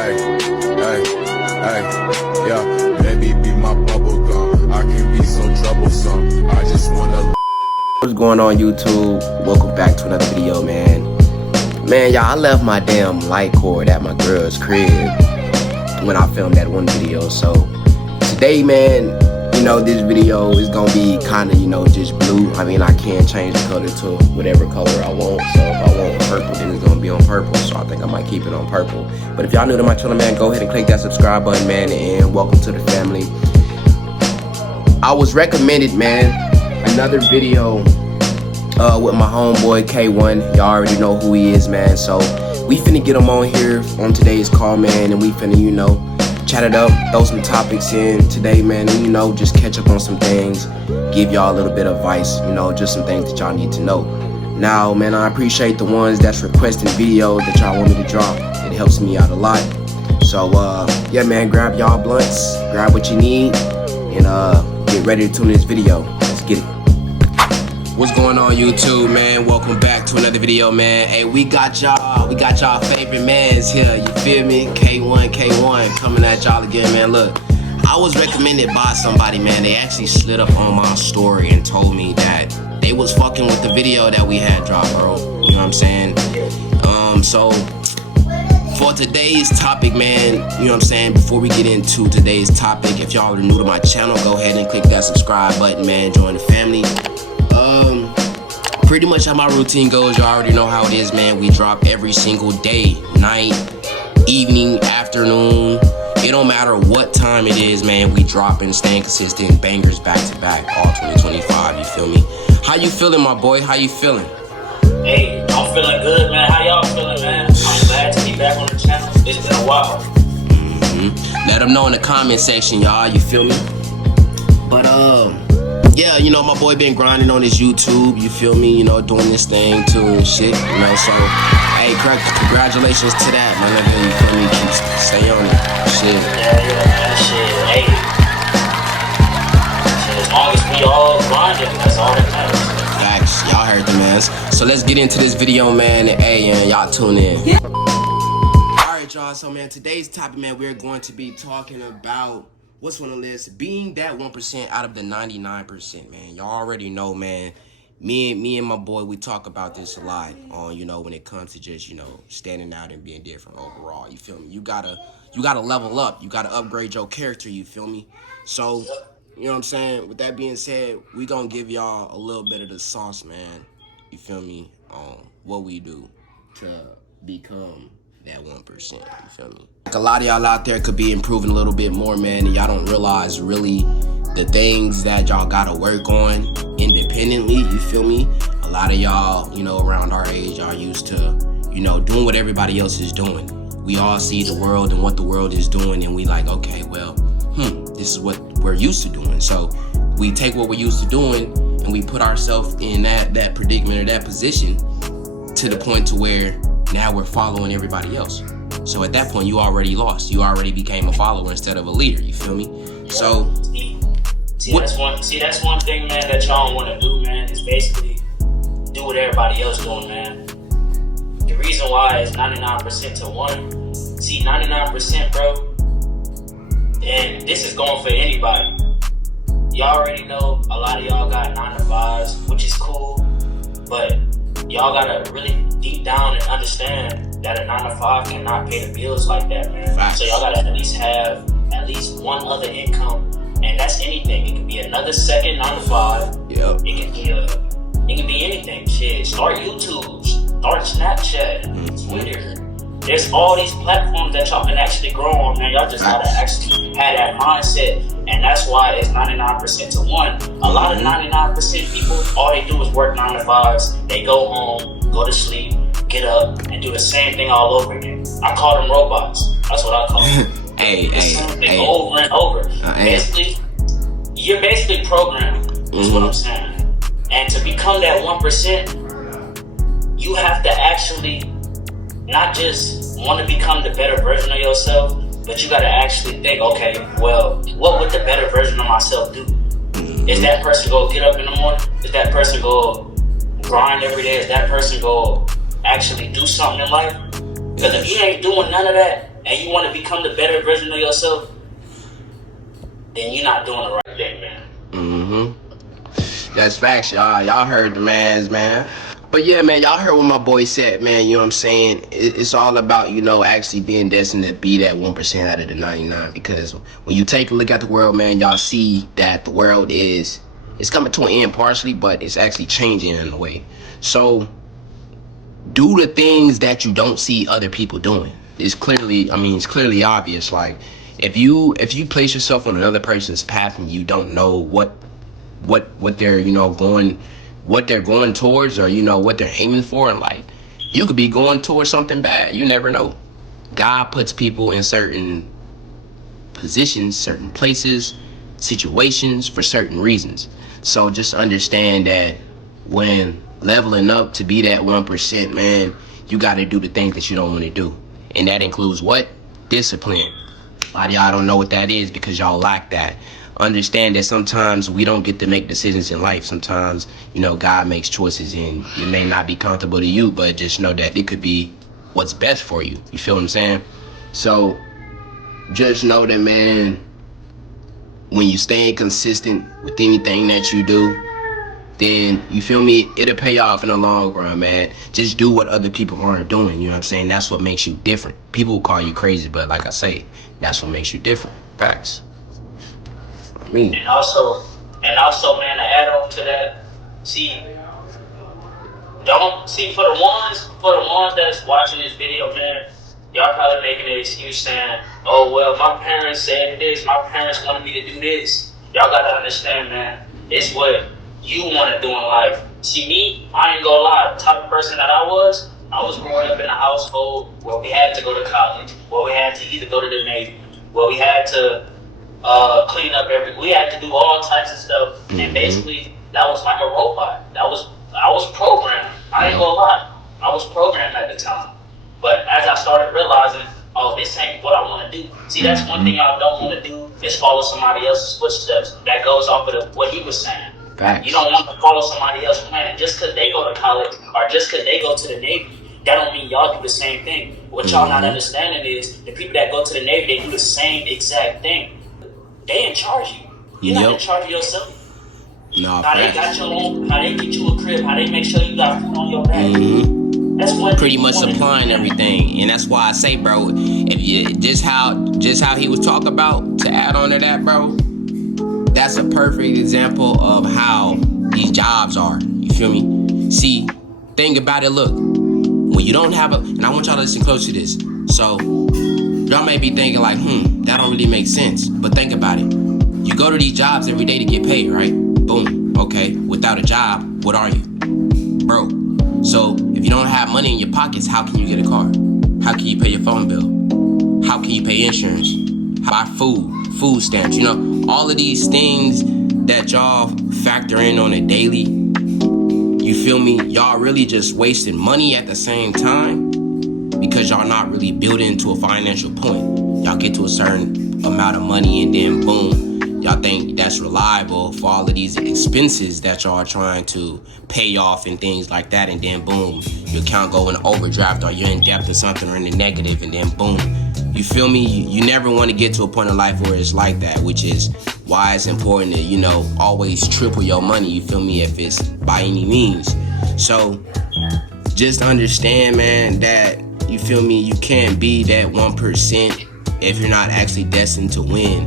Hey, hey, hey, yeah, baby be my bubble gum. I can be so troublesome. I just wanna. What's going on, YouTube? Welcome back to another video, man. Man, y'all, I left my damn light cord at my girl's crib when I filmed that one video. So today, man, you know, this video is gonna be kind of, you know, just blue. I mean, I can change the color to whatever color I want. So if I want purple, then it's gonna be on purple. So I think I might keep it on purple. But if y'all new to my channel, man, go ahead and click that subscribe button, man, and welcome to the family. I was recommended, man, another video with my homeboy K1. Y'all already know who he is, man. So we finna get him on here on today's call, man, and we finna, you know, chat it up, throw some topics in today, man, and, you know, just catch up on some things, give y'all a little bit of advice, you know, just some things that y'all need to know. Now, man, I appreciate the ones that's requesting videos that y'all want me to drop. It helps me out a lot. So yeah, man, grab y'all blunts, grab what you need, and get ready to tune in this video. Let's get it. What's going on, YouTube, man? Welcome back to another video, man. Hey, we got y'all favorite mans here, you feel me? K1 coming at y'all again, man. Look, I was recommended by somebody, man. They actually slid up on my story and told me that they was fucking with the video that we had dropped, bro. You know what I'm saying? So for today's topic, man, you know what I'm saying, before we get into today's topic, if y'all are new to my channel, go ahead and click that subscribe button, man. Join the family. Pretty much how my routine goes, you already know how it is, man. We drop every single day, night, evening, afternoon. It don't matter what time it is, man. We dropping, staying consistent, bangers back to back, all 2025, you feel me? How you feeling, my boy? How you feeling? Hey, I'm feeling good, man. How y'all feeling, man? I'm glad to be back on the channel. It's been a while. Let them know in the comment section, y'all, you feel me? But yeah, you know, my boy been grinding on his YouTube, you feel me, you know, doing this thing too and shit, you know, so, hey, congratulations to that, my nigga, you feel me, keep stay on it, shit. Yeah, man, shit, hey. Shit, as long as we all grinding, that's all that matters. Facts, y'all heard the mans. So let's get into this video, man, and hey, and y'all tune in. Alright, y'all, so, man, today's topic, man, we're going to be talking about what's on the list? Being that 1% out of the 99%, man. Y'all already know, man. Me and my boy, we talk about this a lot on, you know, when it comes to just, you know, standing out and being different overall. You feel me? You gotta level up. You gotta upgrade your character, you feel me? So, you know what I'm saying? With that being said, we gonna give y'all a little bit of the sauce, man. You feel me? On what we do to become that 1%, you feel me? Like a lot of y'all out there could be improving a little bit more, man, and y'all don't realize really the things that y'all gotta work on independently, you feel me? A lot of y'all, you know, around our age are used to, you know, doing what everybody else is doing. We all see the world and what the world is doing, and we like, okay, well, this is what we're used to doing. So we take what we're used to doing and we put ourselves in that predicament or that position to the point to where now we're following everybody else. So at that point, you already lost. You already became a follower instead of a leader. You feel me? So that's one thing, man, that y'all don't want to do, man. Is basically do what everybody else doing, man. The reason why is 99% to 1. See, 99%, bro. And this is going for anybody. Y'all already know a lot of y'all got 9 to 5s, which is cool, but y'all gotta really deep down and understand that a 9 to 5 cannot pay the bills like that, man. Facts. So y'all gotta at least have one other income, and that's anything. It can be another second 9 to 5. Yep. It can be anything. Shit, start YouTube, start Snapchat, Twitter. There's all these platforms that y'all can actually grow on, man. Y'all just gotta actually have that mindset, and that's why it's 99% to 1. A lot of 99% people, all they do is work 9 to 5s. They go home, go to sleep, get up, and do the same thing all over again. I call them robots. That's what I call them. Hey. Over and over. Basically, you're basically programmed, is what I'm saying. And to become that 1%, you have to actually not just want to become the better version of yourself, but you got to actually think, okay, well, what would the better version of myself do? Is that person go get up in the morning? Is that person go grind every day? Is that person go actually do something in life? Because if you ain't doing none of that, and you want to become the better version of yourself, then you're not doing the right thing, man. That's facts, y'all. Y'all heard the man's, man. But yeah, man, y'all heard what my boy said, man. You know what I'm saying? It's all about, you know, actually being destined to be that 1% out of the 99. Because when you take a look at the world, man, y'all see that the world it's coming to an end partially, but it's actually changing in a way. So do the things that you don't see other people doing. It's clearly obvious. Like if you place yourself on another person's path and you don't know what they're, you know, what they're going towards, or you know what they're aiming for in life, you could be going towards something bad. You never know. God puts people in certain positions, certain places, situations for certain reasons. So just understand that when leveling up to be that 1%, man, you got to do the things that you don't want to do, and that includes what? Discipline. A lot of y'all don't know what that is because y'all lack that. Understand that sometimes we don't get to make decisions in life. Sometimes, you know, God makes choices and it may not be comfortable to you, but just know that it could be what's best for you. You feel what I'm saying? So just know that, man, when you stay consistent with anything that you do, then, you feel me, it'll pay off in the long run, man. Just do what other people aren't doing, you know what I'm saying? That's what makes you different. People will call you crazy, but like I say, that's what makes you different. Facts. And also, man, to add on to that, for the ones that's watching this video, man, y'all probably making an excuse saying, oh, well, my parents said this, my parents wanted me to do this. Y'all gotta understand, man, it's what you want to do in life. See, me, I ain't gonna lie, the type of person that I was growing up in a household where we had to go to college, where we had to either go to the Navy, where we had to clean up we had to do all types of stuff, and basically that was like a robot. I was programmed. I ain't gonna lie, I was programmed at the time. But as I started realizing, oh, this ain't what I want to do. See, that's one thing I don't want to do, is follow somebody else's footsteps. That goes off of what he was saying. Facts. You don't want to follow somebody else's plan. Just because they go to college or just because they go to the Navy, that don't mean y'all do the same thing. What y'all not understanding is the people that go to the Navy, they do the same exact thing. They in charge of you. You're not in charge of yourself. No, how they got your own, how they get you a crib, how they make sure you got food on your back. That's one pretty much supplying everything. And that's why I say, bro, if you just how he was talking about, to add on to that, bro, that's a perfect example of how these jobs are. You feel me? See, think about it, look. When you don't have and I want y'all to listen close to this. So y'all may be thinking like, that don't really make sense. But think about it. You go to these jobs every day to get paid, right? Boom. Okay. Without a job, what are you? Broke. So if you don't have money in your pockets, how can you get a car? How can you pay your phone bill? How can you pay insurance? Buy food stamps, you know, all of these things that y'all factor in on a daily. You feel me? Y'all really just wasting money at the same time because y'all not really building to a financial point. Y'all get to a certain amount of money and then boom, y'all think that's reliable for all of these expenses that y'all are trying to pay off and things like that, and then boom, your account go in overdraft or you're in debt or something or in the negative, and then boom. You feel me? You never want to get to a point in life where it's like that, which is why it's important to, you know, always triple your money, you feel me, if it's by any means. So just understand, man, that, you feel me, you can't be that 1% if you're not actually destined to win.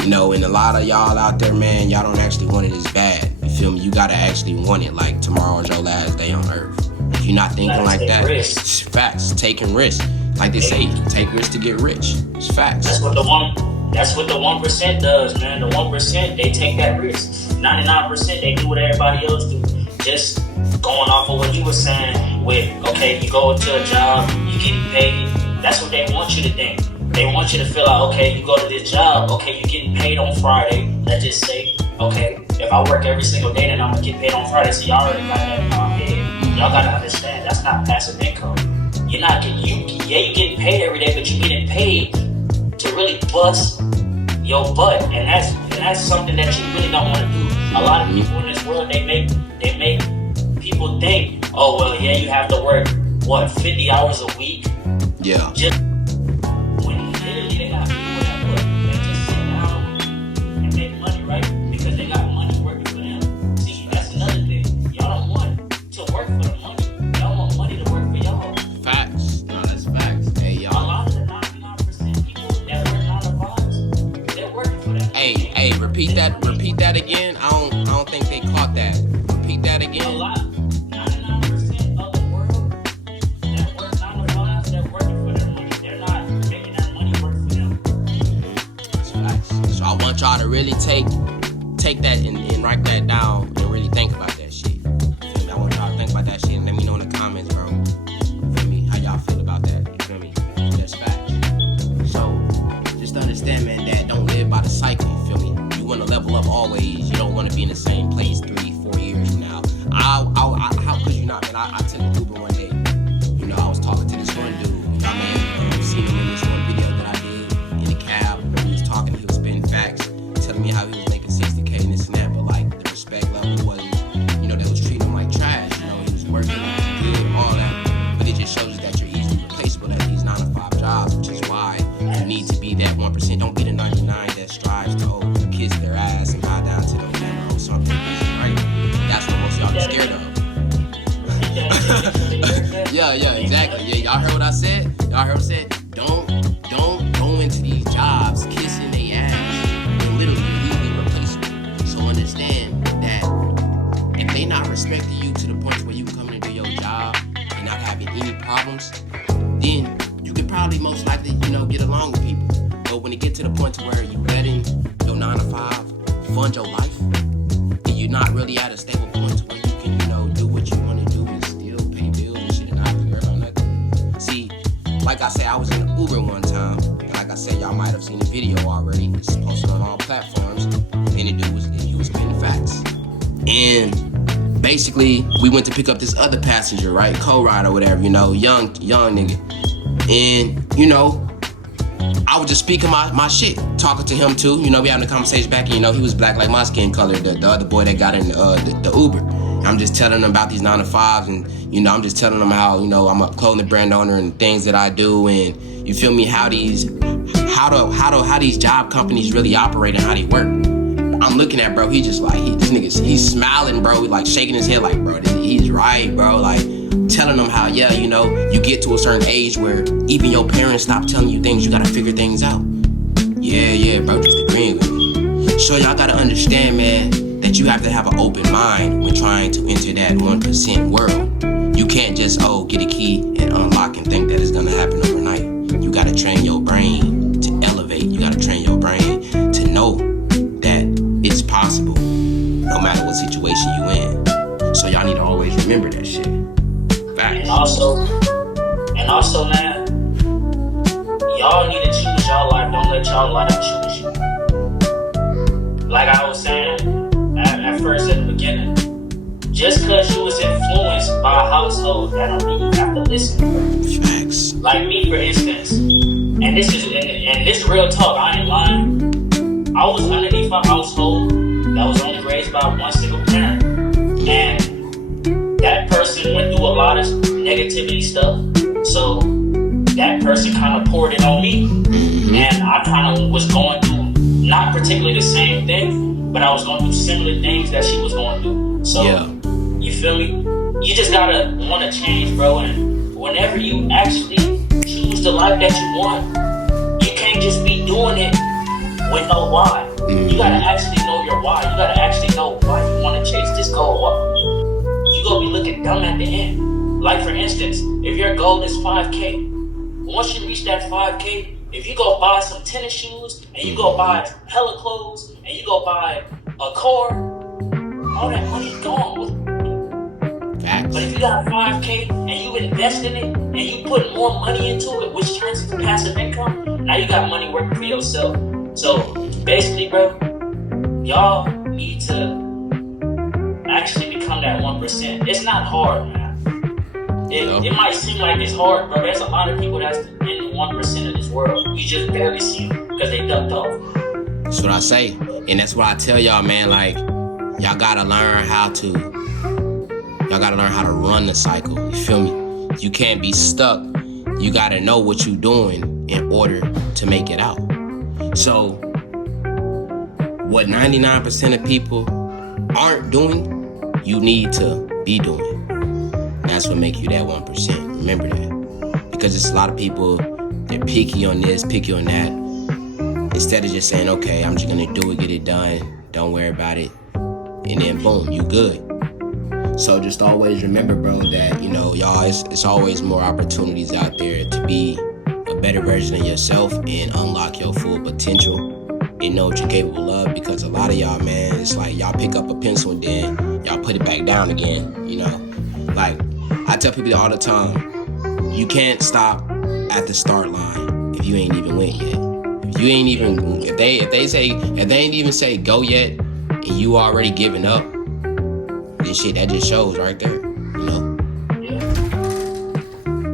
You know, and a lot of y'all out there, man, y'all don't actually want it as bad. You feel me? You gotta actually want it like tomorrow's your last day on earth. If you're not thinking like that, it's facts. Taking risks. Like they say, take risks to get rich. It's facts. That's what the 1% does, man. The 1%, they take that risk. 99%, they do what everybody else do. Just going off of what you were saying with, okay, you go into a job, you getting paid. That's what they want you to think. They want you to feel like, okay, you go to this job, okay, you're getting paid on Friday. Let's just say, okay, if I work every single day, then I'm gonna get paid on Friday. So y'all already got that in my head. Y'all gotta understand, that's not passive income. You're not getting, you're getting paid every day, but you're getting paid to really bust your butt, and that's something that you really don't want to do. A lot of people in this world, they make people think, oh well, yeah, you have to work 50 hours a week. Yeah. Just when Repeat that again. I don't think they caught that. Repeat that A again. lot, 99% of the world that work 9 to 5s, they're working for their money. They're not making that money work for them. So I want y'all to really take that and write that down and really think about that shit. You feel me? I want y'all to think about that shit and let me know in the comments, bro. You feel me? How y'all feel about that? You feel me? That's facts. So just understand, man, that don't live by the cycle. You feel me? You want to level up always. You don't want to be in the same place 3-4 years from now. How could you not, man? I took an Uber one day. You know, I was talking to this one dude. I mean, you've seen him in this one video that I did in the cab. He was talking, he was spitting facts, telling me how he was making 60K and this and that, but like the respect level wasn't, you know, they was treating him like trash. You know, he was working good, all that. But it just shows you that you're easily replaceable at these 9 to 5 jobs, which is why you need to be that 1%. Don't be the 99 that strives to kiss their ass and bow down to them or something, right? That's what most of y'all be scared of. Yeah, exactly. Yeah, y'all heard what I said? Y'all heard what I said? Don't go into these jobs kissing their ass. You're literally easily replaceable. So understand that if they not respecting you to the point where you can come in and do your job and not having any problems, then you could probably most likely, you know, get along with people. But when it get to the point to where you letting your 9 to 5 fund your life, and you're not really at a stable point to where you can, you know, do what you want to do and still pay bills and shit and not be earning nothing. See, like I said, I was in an Uber one time, and like I said, y'all might have seen the video already. It's posted on all platforms, and the dude he was spitting facts. And basically, we went to pick up this other passenger, right, co-ride or whatever, you know, young nigga, and you know, I was just speaking my shit, talking to him too. You know, we having a conversation back, and you know, he was black like my skin color, the other boy that got in the Uber. I'm just telling him about these 9 to 5s, and you know, I'm just telling him how, you know, I'm a clothing brand owner and things that I do, and you feel me, how these job companies really operate and how they work. I'm looking at bro, he just like this nigga, he's smiling, bro, like shaking his head like, bro, he's right, bro, like telling them how, yeah, you know, you get to a certain age where even your parents stop telling you things, you gotta figure things out. Yeah, bro, just agreeing with me. So y'all gotta understand, man, that you have to have an open mind when trying to enter that 1% world. You can't just, get a key and unlock and think that it's gonna happen overnight. You gotta train your brain to elevate. You gotta train your brain to know that it's possible, no matter what situation you in. So y'all need to always remember that shit. And also, man, y'all need to choose y'all life. Don't let y'all life choose you. Like I was saying at first at the beginning, just because you was influenced by a household, that don't mean you have to listen. Facts. Like me, for instance, and this is real talk. I ain't lying. I was underneath a household that was only raised by one single parent, and that person went through a lot of negativity stuff, so that person kind of poured it on me, and I kind of was going through not particularly the same thing, but I was going through similar things that she was going through. So, You feel me? You just gotta want to change, bro, and whenever you actually choose the life that you want, you can't just be doing it with no why. You gotta actually know your why. You gotta actually know why you want to chase this goal. You gonna be looking dumb at the end. Like for instance, if your goal is 5K, once you reach that 5K, if you go buy some tennis shoes and you go buy hella clothes and you go buy a car, all that money's gone. But if you got 5K and you invest in it and you put more money into it, which turns into passive income, now you got money working for yourself. So basically, bro, y'all need to actually become that 1%. It's not hard, man. It might seem like it's hard, bro. There's a lot of people that's in the 1% of this world. You just barely see them because they ducked off. That's what I say. And that's what I tell y'all, man. Like, y'all gotta learn how to run the cycle. You feel me? You can't be stuck. You gotta know what you're doing in order to make it out. So, what 99% of people aren't doing, you need to be doing. That's what make you that 1%. Remember that. Because it's a lot of people, they're picky on this, picky on that. Instead of just saying, okay, I'm just gonna do it, get it done, don't worry about it, and then boom, you good. So just always remember, bro, that, you know, y'all, it's always more opportunities out there to be a better version of yourself and unlock your full potential and know what you're capable of. Because a lot of y'all, man, it's like y'all pick up a pencil and then y'all put it back down again, you know. Like, I tell people all the time, you can't stop at the start line if you ain't even went yet. If you ain't even, if they ain't even say go yet and you already giving up, this shit, that just shows right there, you know?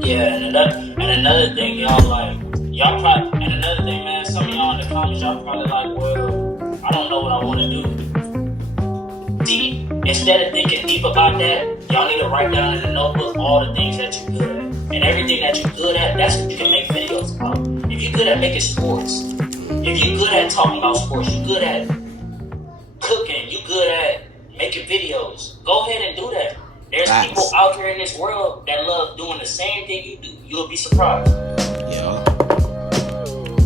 Yeah, and another thing, y'all probably, and another thing, man, some of y'all in the comments, y'all probably like, well, I don't know what I want to do. See, instead of thinking deep about that, y'all need to write down in a notebook all the things that you're good at. And everything that you're good at, that's what you can make videos about. If you're good at making sports, if you're good at talking about sports, you're good at cooking, you're good at making videos, go ahead and do that. There's people out here in this world that love doing the same thing you do. You'll be surprised. Yeah.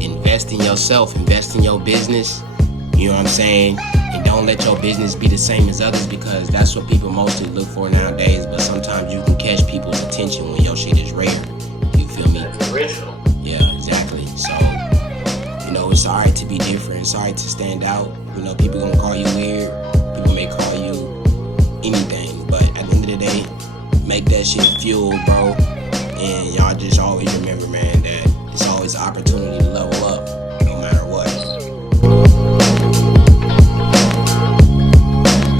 Invest in yourself, invest in your business, you know what I'm saying? And don't let your business be the same as others, because that's what people mostly look for nowadays. But sometimes you can catch people's attention when your shit is rare. You feel me? That's original. Yeah, exactly. So, you know, it's alright to be different. It's alright to stand out. You know, people gonna call you weird. People may call you anything. But at the end of the day, make that shit fuel, bro. And y'all just always remember, man, that it's always an opportunity